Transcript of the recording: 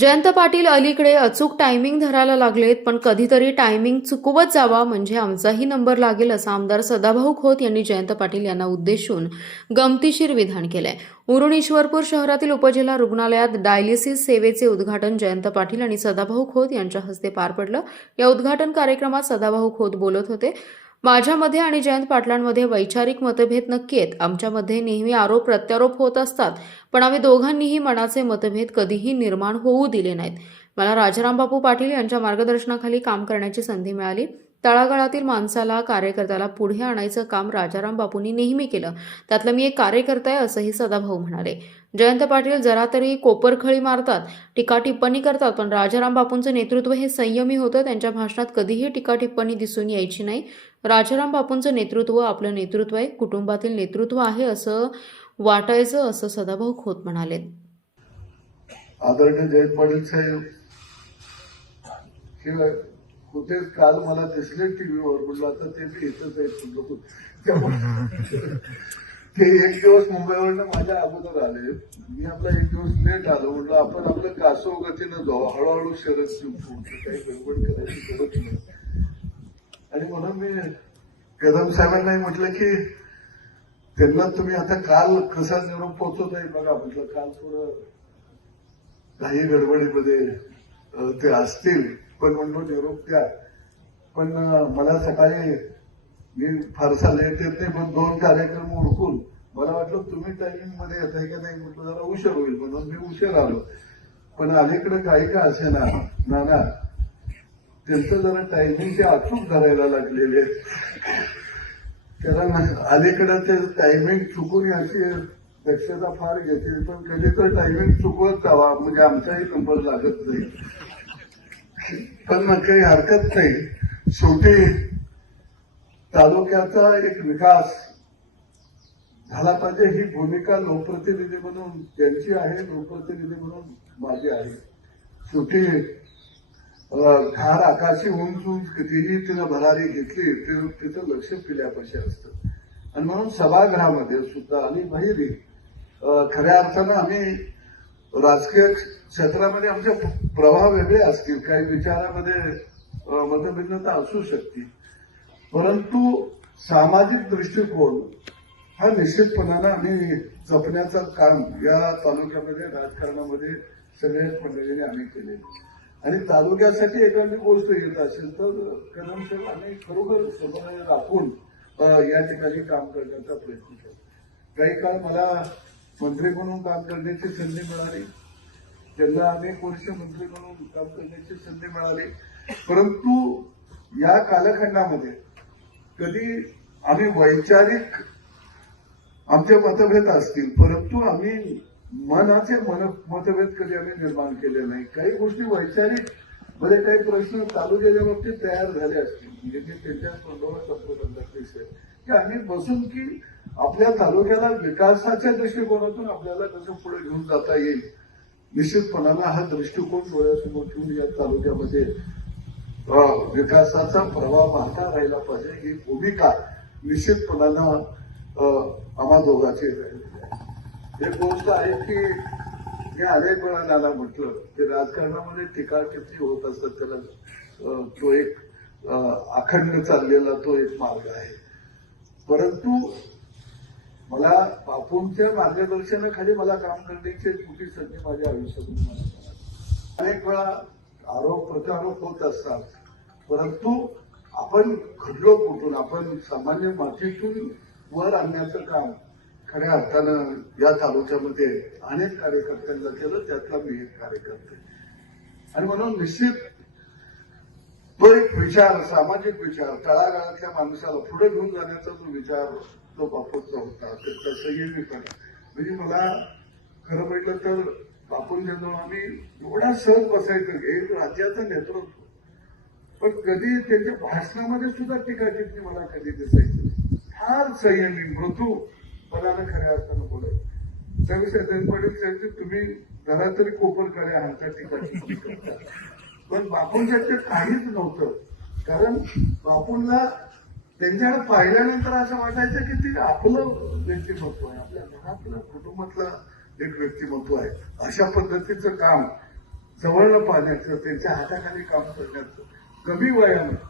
जयंत पाटील अलीकडे अचूक टायमिंग धरायला लागलेत, पण कधीतरी टायमिंग चुकवत जावा म्हणजे आमचाही नंबर लागेल, असं आमदार सदाभाऊ खोत यांनी जयंत पाटील यांना उद्देशून गमतीशीर विधान केलंय. उरण ईश्वरपूर शहरातील उपजिल्हा रुग्णालयात डायलिसिस सेवेचे उद्घाटन जयंत पाटील आणि सदाभाऊ खोत यांच्या हस्ते पार पडलं. या उद्घाटन कार्यक्रमात सदाभाऊ खोत बोलत होते. माझ्यामध्ये आणि जयंत पाटलांमध्ये वैचारिक मतभेद नक्की आहेत. आमच्यामध्ये नेहमी आरोप प्रत्यारोप होत असतात, पण आम्ही दोघांनीही मनाचे मतभेद कधीही निर्माण होऊ दिले नाहीत. मला राजाराम बापू पाटील यांच्या मार्गदर्शनाखाली काम करण्याची संधी मिळाली. तळागाळातील माणसाला, कार्यकर्त्याला पुढे आणायचं काम राजाराम बापूंनी नेहमी केलं. त्यातलं मी एक कार्यकर्ता आहे, असंही सदाभाऊ म्हणाले. जयंत पाटील जरा तरी कोपरखळी मारतात, टीका टिप्पणी करतात, पण राजाराम बापूंचं नेतृत्व हे संयमी होतं. त्यांच्या भाषणात कधीही टीका टिप्पणी दिसून यायची नाही. राजाराम बापूंचं नेतृत्व आपलं नेतृत्व आहे, कुटुंबातील नेतृत्व आहे असं वाटायचं, असं सदाभाऊ खोत म्हणाले. आदरणीय जयंत पाटील साहेब कुठे काल मला दिसले टीव्हीवर, म्हटलं आता ते मी इथंच आहे. ते एक दिवस मुंबईवरनं माझ्या अगोदर आले, मी आपला एक दिवस लेट आलो. म्हटलं आपण आपलं कासो गतीनं जाऊ, हळूहळू शरद जिंकू, काही गडबड करायची गरज नाही. आणि म्हणून मी कदम साहेबांनाही म्हटलं की त्यांना तुम्ही आता काल कसा निरोप पोहोचवत आहे बघा. म्हटलं काल थोडं काही गडबडीमध्ये ते असतील, पण म्हणतो निरोप द्या. पण मला सकाळी मी फारसा लेट येत नाही, पण 2 कार्यक्रम उरकून मला वाटलं तुम्ही टायमिंग मध्ये येत आहे का नाही. म्हटलं जरा उशीर होईल म्हणून मी उशीर आलो. पण अलीकडे काही का असे ना त्यांचं जरा टायमिंग ते अचूक धरायला लागलेले. कारण अलीकडे ते टायमिंग चुकून याची दक्षता फार घेतली, पण कधी तर टायमिंग चुकवत जावा म्हणजे आमचाही नंबर लागत नाही. पण मग काही हरकत नाही. शेवटी तालुक्याचा एक विकास झाला पाहिजे ही भूमिका लोकप्रतिनिधी म्हणून त्यांची आहे, लोकप्रतिनिधी म्हणून माझी आहे. शेवटी घार आकाशी उंच उंच कितीही तिनं भरारी घेतली तिथं लक्ष पिल्यापाशी असतं. आणि म्हणून सभागृहामध्ये सुद्धा आणि बाहेरही खऱ्या अर्थानं आम्ही राजकीय क्षेत्रामध्ये आमचे प्रभाव वेगळे असतील, काही विचारामध्ये मतभिन्नता असू शकते, परंतु सामाजिक दृष्टिकोन हा निश्चितपणानं आम्ही जपण्याचं काम या तालुक्यामध्ये राजकारणामध्ये सगळ्याच मंडळींनी आम्ही केले. आणि तालुक्यासाठी एखादी गोष्ट येत असेल तर कदम साहेब आम्ही खरोखर समन्वय राखून या ठिकाणी काम करण्याचा प्रयत्न केला. काही काळ मला मंत्री म्हणून काम करण्याची संधी मिळाली, त्यांना अनेक वर्ष मंत्री म्हणून काम करण्याची संधी मिळाली. परंतु या कालखंडामध्ये कधी आम्ही वैचारिक आमचे मतभेद असतील, परंतु आम्ही मनाचे मतभेद कधी आम्ही निर्माण केले नाही. काही गोष्टी वैचारिक मध्ये काही प्रश्न तालुक्याच्या बाबतीत तयार झाले असतील, म्हणजे ते त्यांच्या तोंडावर संबोधन की आम्ही बसून की आपल्या तालुक्याला विकासाच्या दृष्टिकोनातून आपल्याला कसं पुढे घेऊन जाता येईल. निश्चितपणानं हा दृष्टिकोन डोळ्यासमोर ठेवून या तालुक्यामध्ये विकासाचा प्रभाव वाढता राहिला पाहिजे ही भूमिका निश्चितपणानं आम्हा दोघांची राहील. एक गोष्ट आहे की मी अनेक वेळा नाना म्हटलं की राजकारणामध्ये टीका टिप्पणी होत असतात, त्याला तो एक अखंड चाललेला तो एक मार्ग आहे. परंतु मला बापूंच्या मार्गदर्शनाखाली मला काम करण्याची एक मोठी संधी माझ्या आयुष्यातून मला मिळाली. अनेक वेळा आरोप प्रत्यारोप होत असतात, परंतु आपण घडलो कुठून, आपण सामान्य मातीतून वर आणण्याचं काम खऱ्या अर्थानं या तालुक्यामध्ये अनेक कार्यकर्त्यांना केलं, त्यातला मी एक कार्यकर्ते. आणि म्हणून निश्चित तो एक विचार, सामाजिक विचार, तळागाळातल्या माणसाला पुढे घेऊन जाण्याचा जो विचार तो बापूंचा होता, त्याचा संयमीपणा. म्हणजे मला खरं म्हटलं तर बापूंच्या जवळ आम्ही एवढा सहज बसायचं, एक राज्याचं नेतृत्व, पण कधी त्यांच्या भाषणामध्ये सुद्धा टीका टिप्पणी मला कधी दिसायची. फार संयमी मृदू मनानं खऱ्या अर्थानं बोलायचं. जयंत पाटील साहेब तुम्ही जरा तरी कोपरखळ्या हातात टीका टिप्पणी करता, पण बापूंच्या ते काहीच नव्हतं. कारण बापूंना त्यांच्याकडे पाहिल्यानंतर असं वाटायचं की ते आपलं व्यक्तिमत्व आहे, आपल्या घरातलं कुटुंबातलं एक व्यक्तिमत्व आहे. अशा पद्धतीचं काम जवळनं पाहण्याचं, त्यांच्या हाताखाली काम करण्याचं, कमी वयानं